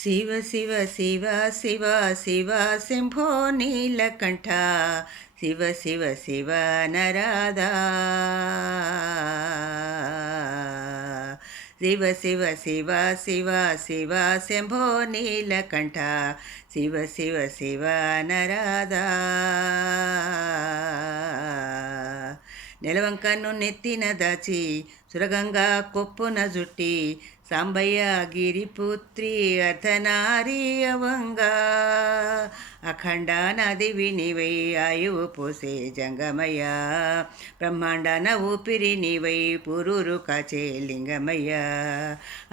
शिव शिव शिव शिव शिव शंभो नीलकंठ शिव शिव शिव नराधा शिव शिव शिव शिव शिव शंभो नीलकंठ शिव शिव शिव नराधा నెలవంకను నెత్తిన దాచి సురగంగా కొప్పున జుట్టి సాంబయ్య గిరిపుత్రి అర్ధనారి అవంగా అఖండ నది వినివై ఆయువు పోసే జంగమయ్య బ్రహ్మాండాన ఊపిరి నీవై పురూరు కాచే లింగమయ్య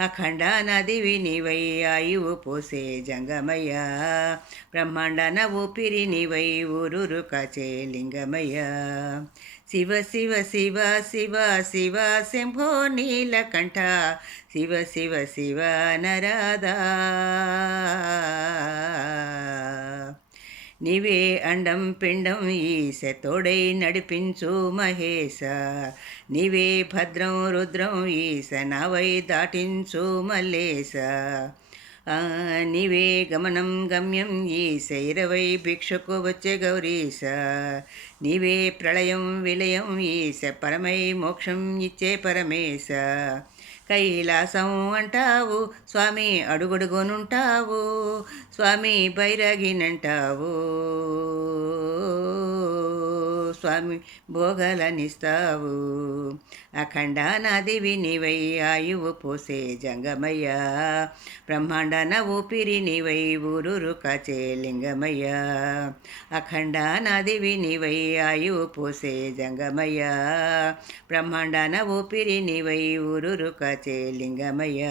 అఖండ నది వినివై ఆయువు పోసే జంగమయ్య బ్రహ్మాండాన ఊపిరి నీవై ఊరూరు కాచే లింగమయ్య शिव शिव शिव शिव शिव शंभो नीलकंठ शिव शिव शिव नराधा నీవే అండం పిండం ఈశ తోడై నడిపించు మహేశ నీవే భద్రం రుద్రం ఈశ నావై దాటించు మల్లేశ నీవే గమనం గమ్యం ఈశ 20 భిక్షకు వచ్చే గౌరీశ నీవే ప్రళయం విలయం ఈశ పరమై మోక్షం ఇచ్చే పరమేశ కైలాసం అంటావు స్వామి అడుగడుగునుంటావు స్వామి బైరాగినంటావు స్వామి భోగాలనిస్తావు అఖండ నదివి నీవై ఆయువు పోసే జంగమయ్య బ్రహ్మాండాన ఊపిరి నీవై ఊరూరు కాచే లింగమయ్య అఖండ నదివి నీవై ఆయువు పోసే జంగమయ్య బ్రహ్మాండాన ఊపిరి నీవై ఊరూరు కాచే లింగమయ్య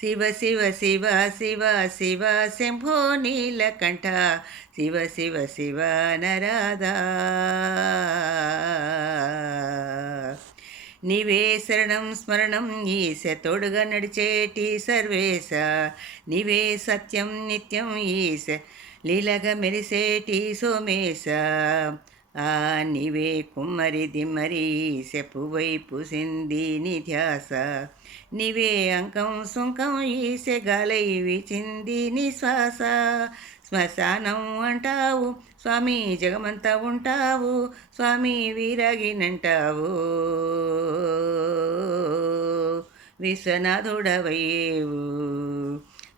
शिव शिव शिव शिव शिव शंभो नीलकंठ शिव शिव शिव नराधा నీవే శరణం స్మరణం ఈశ తోడుగా నడిచేటి సర్వేశ నీవే సత్యం నిత్యం ఈశ లీలగా మెరిసేటి సోమేశ నీవే కుమ్మరి దిమ్మరి ఈశ పువ్వై పూసింది నిధ్యాస నీవే అంకం సుంకం ఈశ గాలై విచింది నిశ్వాస శ్మశానం అంటావు స్వామి జగమంతా ఉంటావు స్వామి వీరాగినంటావు విశ్వనాథుడవయ్యేవు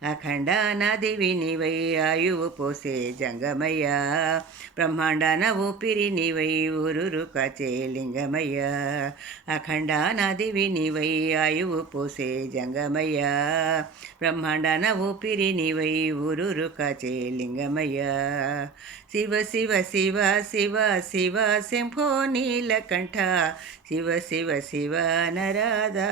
అఖండ నదివి నీవై ఆయువు పోసే జంగమయ్య బ్రహ్మాండాన ఊపిరి నీవై ఊరూరు కాచే లింగమయ్య అఖండ నదివి నీవై ఆయువు పోసే జంగమయ్య బ్రహ్మాండాన ఊపిరి నీవై ఊరూరు కాచే లింగమయ్య శివ శివ శివ శివ శివ శంభో నీలకంఠ శివ శివ శివ నరాధా